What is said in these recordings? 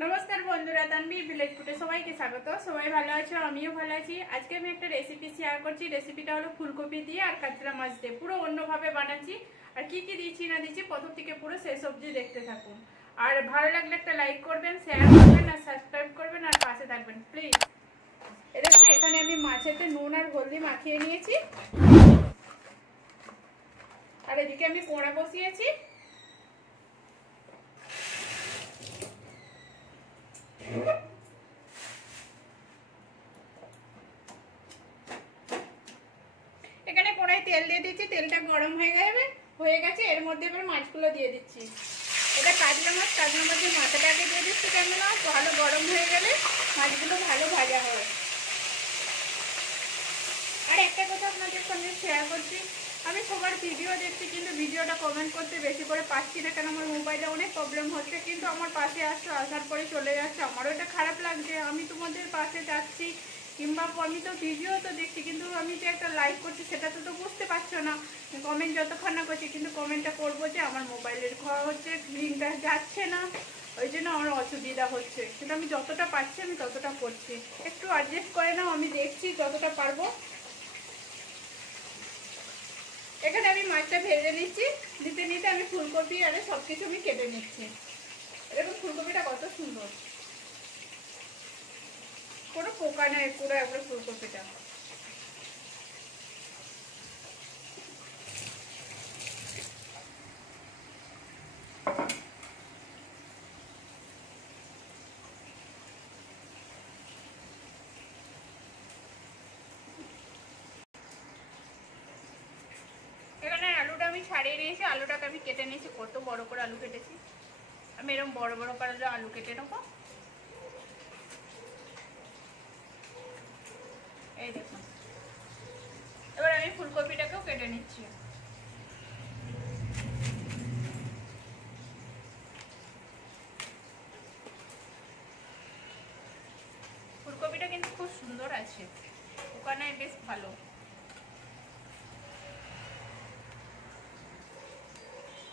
नमस्कार बंधुरा तानवी विलेज फुडे सबाइके स्वागत। सबाई भालो आछो, आमिও ভালো আছি। আজকে আমি একটা রেসিপি শেয়ার করছি। রেসিপিটা হলো ফুলকপি দিয়ে আর কাঁচরা মাছ দিয়ে পুরো অন্যভাবে বানাচ্ছি। আর কি কি দিয়েছি না দিয়েছি প্রথম থেকে পুরো শেষ অবধি দেখতে থাকুন। আর ভালো লাগলে একটা লাইক করবেন, শেয়ার করবেন আর সাবস্ক্রাইব করবেন আর পাশে থাকবেন প্লিজ। এই দেখুন এখানে আমি মাছেতে নুন আর হলদি মাখিয়ে নিয়েছি। আর এদিকে আমি কোড়া বসিয়েছি। এখানে কড়াই তেল দিয়ে দিচ্ছি, তেলটা গরম হয়ে গেছে। এর মধ্যে এবার মাছগুলো দিয়ে দিচ্ছি। এটা কাতলা মাছ, কাতলা মাছের মাথাটাকে দিয়ে দিচ্ছি। কেননা ভালো গরম হয়ে গেলে মাছগুলো ভালো ভাজা হবে। আর একটা কথা আপনাদের সঙ্গে শেয়ার করছি, আমি সবার ভিডিও দেখছি কিন্তু ভিডিওটা কমেন্ট করতে বেশি করে পাচ্ছি না, কারণ আমার মোবাইলে অনেক প্রবলেম হচ্ছে। কিন্তু আমার পাশে আসার পরে চলে যাচ্ছে, আমারও এটা খারাপ লাগছে। আমি তোমাদের পাশে যাচ্ছি কিংবা আমি তো ভিডিও তো দেখছি, কিন্তু আমি যে একটা লাইক করছি সেটা তো বুঝতে পারছো না। কমেন্ট যতক্ষণ না করছি, কিন্তু কমেন্টটা করবো যে আমার মোবাইলের হচ্ছে লিঙ্কটা যাচ্ছে না, ওই জন্য আমার অসুবিধা হচ্ছে। কিন্তু আমি যতটা পারছি আমি ততটা করছি, একটু অ্যাডজাস্ট করে নাও। আমি দেখছি যতটা পারবো। এখানে আমি মাছটা ভেজে নিচ্ছি। নিতে নিতে আমি ফুলকপি আর সবকিছু আমি কেটে নিচ্ছি। এরকম ফুলকপিটা কত সুন্দর, কোনো পোকা নেই, পুরো একবার ফুলকপিটা। এখানে আলুটা আমি ছাড়িয়ে নিয়েছি, আলুটাকে আমি কেটে নিয়েছি। কত বড় করে আলু কেটেছি আমি, এরকম বড় বড় করে আলু কেটে নেবো। এই দেখুন, এবার আমি ফুলকপিটাকেও কেটে নিচ্ছি। ফুলকপিটা কিন্তু খুব সুন্দর আছে, ওখানে বেশ ভালো।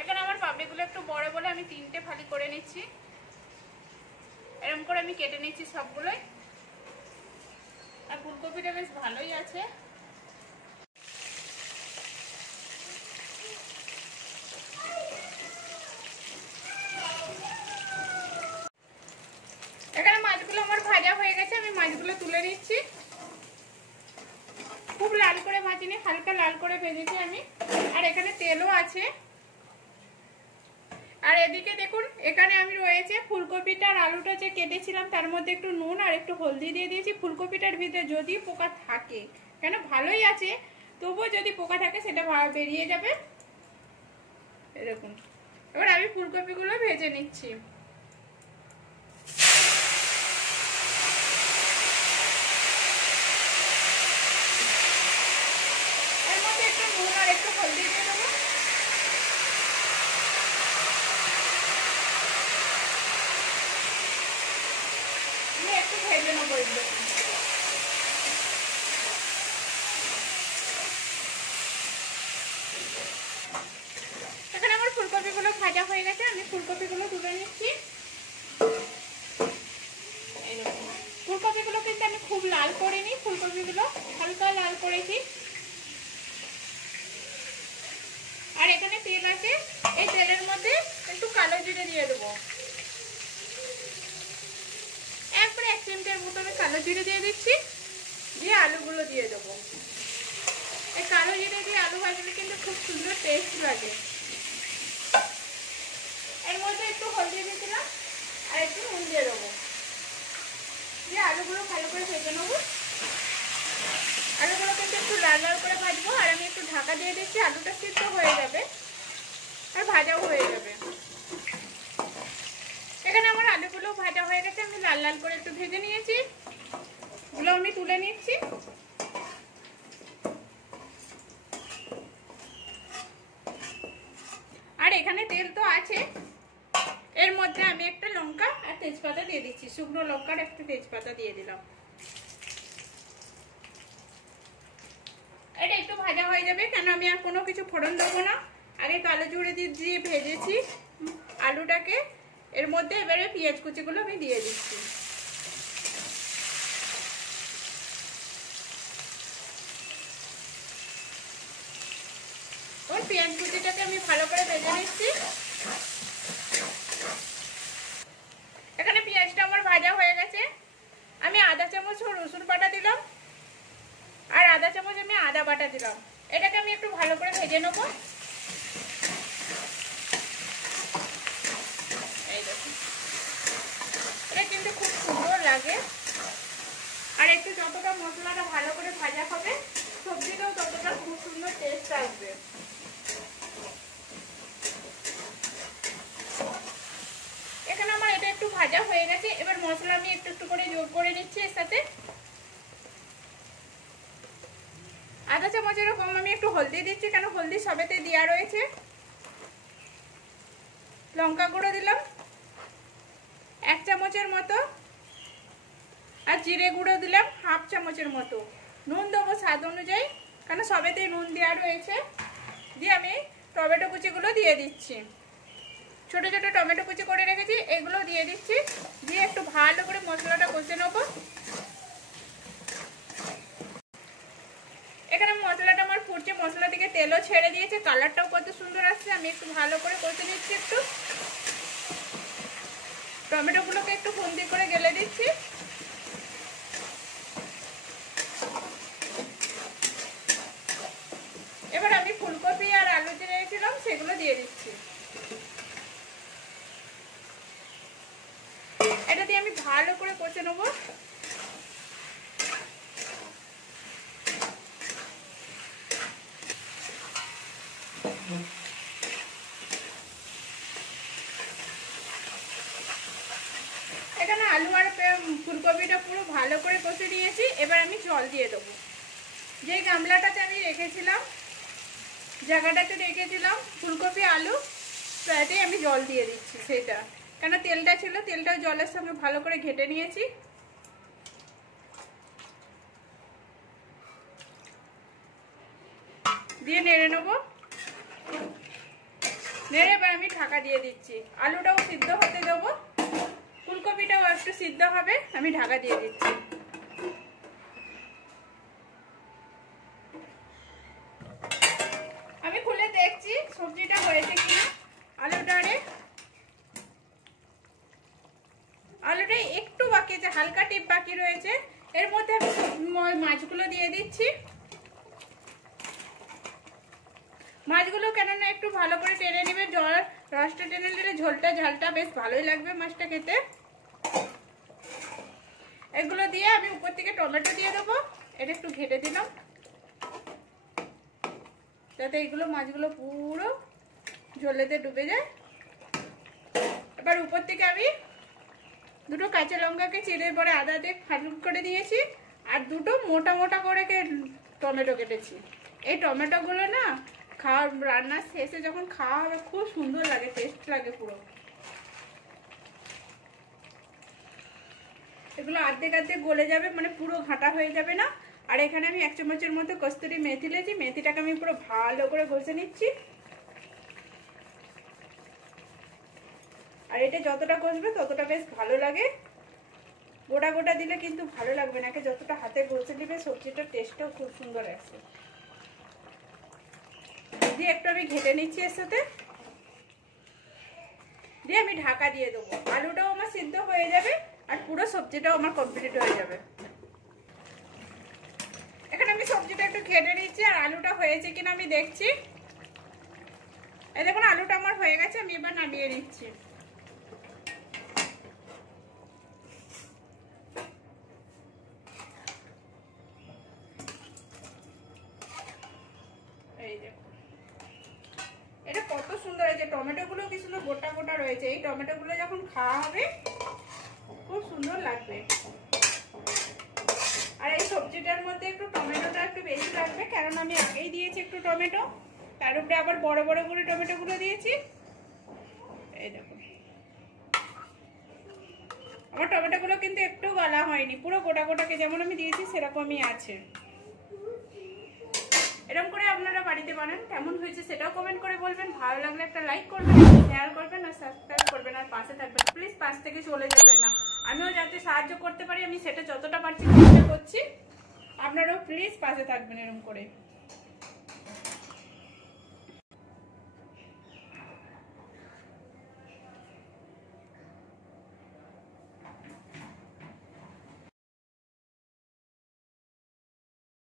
এখানে আমার পাপড়িগুলো একটু বড় বলে আমি 3টে ফালি করে নিচ্ছি। এরকম করে আমি কেটে নিচ্ছি সবগুলোই। আর ফুলকপিটা বেশ ভালোই আছে। এখানে মাছগুলো আমার ভাজা হয়ে গেছে, আমি মাছগুলো তুলে নিচ্ছি। খুব লাল করে ভাজিনি, হালকা লাল করে ভেজেছি আমি। আর এখানে তেলও আছে। আর এদিকে দেখুন, এখানে আমি রয়েছে ফুলকপিটা আর আলুটা যে কেটেছিলাম তার মধ্যে একটু নুন আর একটু হলদি দিয়ে দিয়েছি। ফুলকপিটার ভিতরে যদি পোকা থাকে, কেন ভালোই আছে, তবুও যদি পোকা থাকে সেটা বেরিয়ে যাবে। এরকম এবার আমি ফুলকপিগুলো ভেজে নিচ্ছি। এর মধ্যে একটু নুন আর একটু হলদি দিয়ে দেবো। একটু ভেজে নেবো এগুলো। এখানে আমার ফুলকপিগুলো ভাজা হয়ে গেছে, আমি ফুলকপিগুলো তুলে নিচ্ছি। ফুলকপিগুলো কিন্তু আমি খুব লাল করিনি, ফুলকপিগুলো হালকা লাল করেছি। আর এখানে তেল আছে, এই তেলের মধ্যে একটু কালো জিরে দিয়ে দেবো। একবারে 1 চিমটের মতো আমি কালো জিরে দিয়ে দিচ্ছি। দিয়ে আলুগুলো দিয়ে দেবো। এই কালো জিরে দিয়ে আলু ভাজলে কিন্তু খুব সুন্দর টেস্ট লাগে। এর মধ্যে একটু হলদি দিয়েছিলাম আর একটু নুন দিয়ে দেবো। দিয়ে আলুগুলো ভালো করে ভেজে নেবো। আলুগুলো কিন্তু একটু লাল লাল করে ভাজবো। আর আমি একটু ঢাকা দিয়ে দিচ্ছি, আলুটা সিদ্ধ হয়ে যাবে আর ভাজাও হয়ে যাবে। এখানে আমার আলুগুলো ভাজা হয়ে গেছে, আমি লাল লাল করে একটু ভেজে নিয়েছি। ওগুলো আমি তুলে নিচ্ছি। আর এখানে তেল তো আছে, এর মধ্যে আমি একটা লঙ্কা আর তেজপাতা দিয়ে দিচ্ছি। শুকনো লঙ্কার একটা তেজপাতা দিয়ে দিলাম। এটা একটু ভাজা হয়ে যাবে, কেন আমি আর কোনো কিছু ফোড়ন দেবো না। আগে কালো জিরে দিয়ে ভেজেছি আলুটাকে, এর মধ্যে এবারে পেঁয়াজ কুচিগুলো আমি দিয়ে দিচ্ছি। পেঁয়াজ কুচিটাকে আমি ভালো করে ভেজে নিচ্ছি। এখানে পেঁয়াজটা আমার ভাজা হয়ে গেছে। আমি আধা চামচ রসুন বাটা দিলাম আর আধা চামচ আমি আদা বাটা দিলাম। এটাকে আমি একটু ভালো করে ভেজে নেব। এই দেখুন, এটা কিন্তু খুব সুন্দর লাগে। আর একটু যতটা মশলাটা ভালো করে ভাজা হবে সবজিটাও ততটা খুব সুন্দর টেস্ট আসবে। এখানে আমার এটা একটু ভাজা হয়ে গেছে। এবার মশলা আমি একটু একটু করে যোগ করে নিচ্ছি। এর সাথে আধা চামচেরও কম আমি একটু হলদি দিচ্ছি, কেন হলদি সবেতে দেওয়া রয়েছে। লঙ্কা গুঁড়ো দিলাম 1 চামচের মতো, আর জিরে গুঁড়ো দিলাম 1/2 চামচের মতো। নুন দেবো স্বাদ অনুযায়ী, কেন সবেতেই নুন দেওয়া রয়েছে। দিয়ে আমি টমেটো কুচিগুলো দিয়ে দিচ্ছি। ছোট ছোট টমেটো কুচি করে রেখেছি, এগুলো দিয়ে দিচ্ছি। দিয়ে একটু ভালো করে মশলাটা কষে নেব। এখানে মশলাটা আমার ফুটছে, মশলা থেকে তেলও ছেড়ে দিয়েছে, কালারটাও কত সুন্দর আসছে। আমি একটু ভালো করে কষে নিচ্ছি। একটু টমেটোগুলোকে একটু খুন্তি করে গেলে দিচ্ছি। এবার আমি ফুলকপি আর আলু যে রেখেছিলাম সেগুলো দিয়ে দিচ্ছি। এটা দিয়ে আমি ভালো করে কষে নেব। এখানে আলু আর ফুলকপিটা পুরো ভালো করে কষে নিয়েছি। এবার আমি জল দিয়ে দেবো। যে গামলাটাতে আমি রেখেছিলাম, জায়গাটাতে রেখেছিলাম ফুলকপি আলু, তাতেই আমি জল দিয়ে দিচ্ছি। সেটা কেন তেলটা ছিল, তেলটাও জলের সঙ্গে ভালো করে ঘেটে নিয়েছি। দিয়ে নেড়ে নেবো। নেড়ে এবার আমি ঢাকা দিয়ে দিচ্ছি। আলুটাও সিদ্ধ হতে দেবো, ফুলকপিটাও একটু সিদ্ধ হবে। আমি ঢাকা দিয়ে দিচ্ছি। আমি খুলে দেখছি সবজিটা হয়েছে কিনা। আলুটা একটু বাকি আছে, হালকা টিপ বাকি রয়েছে। এর মধ্যে আমি মাছগুলো দিয়ে দিচ্ছি। মাছগুলো কেননা একটু ভালো করে টেনে নেবে, জল রসটা টেনে নিলে ঝালটা বেশ ভালোই লাগবে মাছটা খেতে। এগুলো দিয়ে আমি উপর থেকে টমেটো দিয়ে দেবো। এটা একটু ঘেটে দিলাম যাতে এগুলো মাছগুলো পুরো ঝোলেতে ডুবে যায়। এবার উপর থেকে আমি দুটো কাঁচা লঙ্কাকে চিড়ে পরে আদা দিয়ে ফাটুক করে দিয়েছি, আর দুটো মোটা মোটা করে টমেটো কেটেছি। এই টমেটোগুলো না রান্নার শেষে যখন খাওয়া হবে খুব সুন্দর লাগে, টেস্ট লাগে পুরো। এগুলো আর্ধেক গলে যাবে, মানে পুরো ঘাটা হয়ে যাবে না। আর এখানে আমি 1 চামচের মতো কস্তুরি মেথি নিয়েছি, মেথিটাকে আমি পুরো ভালো করে ঘষে নিচ্ছি। আর এটা যতটা ঘষবে ততটা বেশ ভালো লাগে। গোটা গোটা দিলে কিন্তু ভালো লাগবে না, যতটা হাতে ঘষে দিবে সবজিটার টেস্টটাও খুব সুন্দর আসে। দিয়ে একটু আমি ঘেটে নিচ্ছি এর সাথে। দিয়ে আমি ঢাকা দিয়ে দেবো। আলুটাও আমার সিদ্ধ হয়ে যাবে আর পুরো সবজিটাও আমার কমপ্লিট হয়ে যাবে। এখানে আমি সবজিটা একটু ঘেটে নিচ্ছি আর আলুটা হয়েছে কিনা আমি দেখছি। এই দেখুন আলুটা আমার হয়ে গেছে, আমি এবার নামিয়ে নিচ্ছি। এই দেখুন এটা কত সুন্দর হয়েছে, টমেটোগুলো কি সুন্দর গোটা গোটা রয়েছে। এই টমেটোগুলো যখন খাওয়া হবে খুব সুন্দর লাগবে। আর এই সবজিটার মধ্যে একটু টমেটোটা একটু বেশি লাগবে, কারণ আমি আগেই দিয়েছি একটু টমেটো, তার উপরে আবার বড় বড় করে টমেটোগুলো দিয়েছি। এই দেখুন আমার টমেটোগুলো কিন্তু একটু গলা হয়নি, পুরো গোটা গোটাকে যেমন আমি দিয়েছি সেরকমই আছে। এরকম করে আপনারা বাড়িতে বানান। কেমন হয়েছে সেটাও কমেন্ট করে বলবেন। ভালো লাগলে একটা লাইক করবেন, শেয়ার করবেন আর সাবস্ক্রাইব করবেন। করবেন আর পাশে থাকবেন, প্লিজ পাশ থেকে চলে যাবেন না। আমিও যাতে সাহায্য করতে পারি আমি সেটা যতটা পারছি চেষ্টা করছি, আপনারাও প্লিজ পাশে থাকবেন এরকম করে।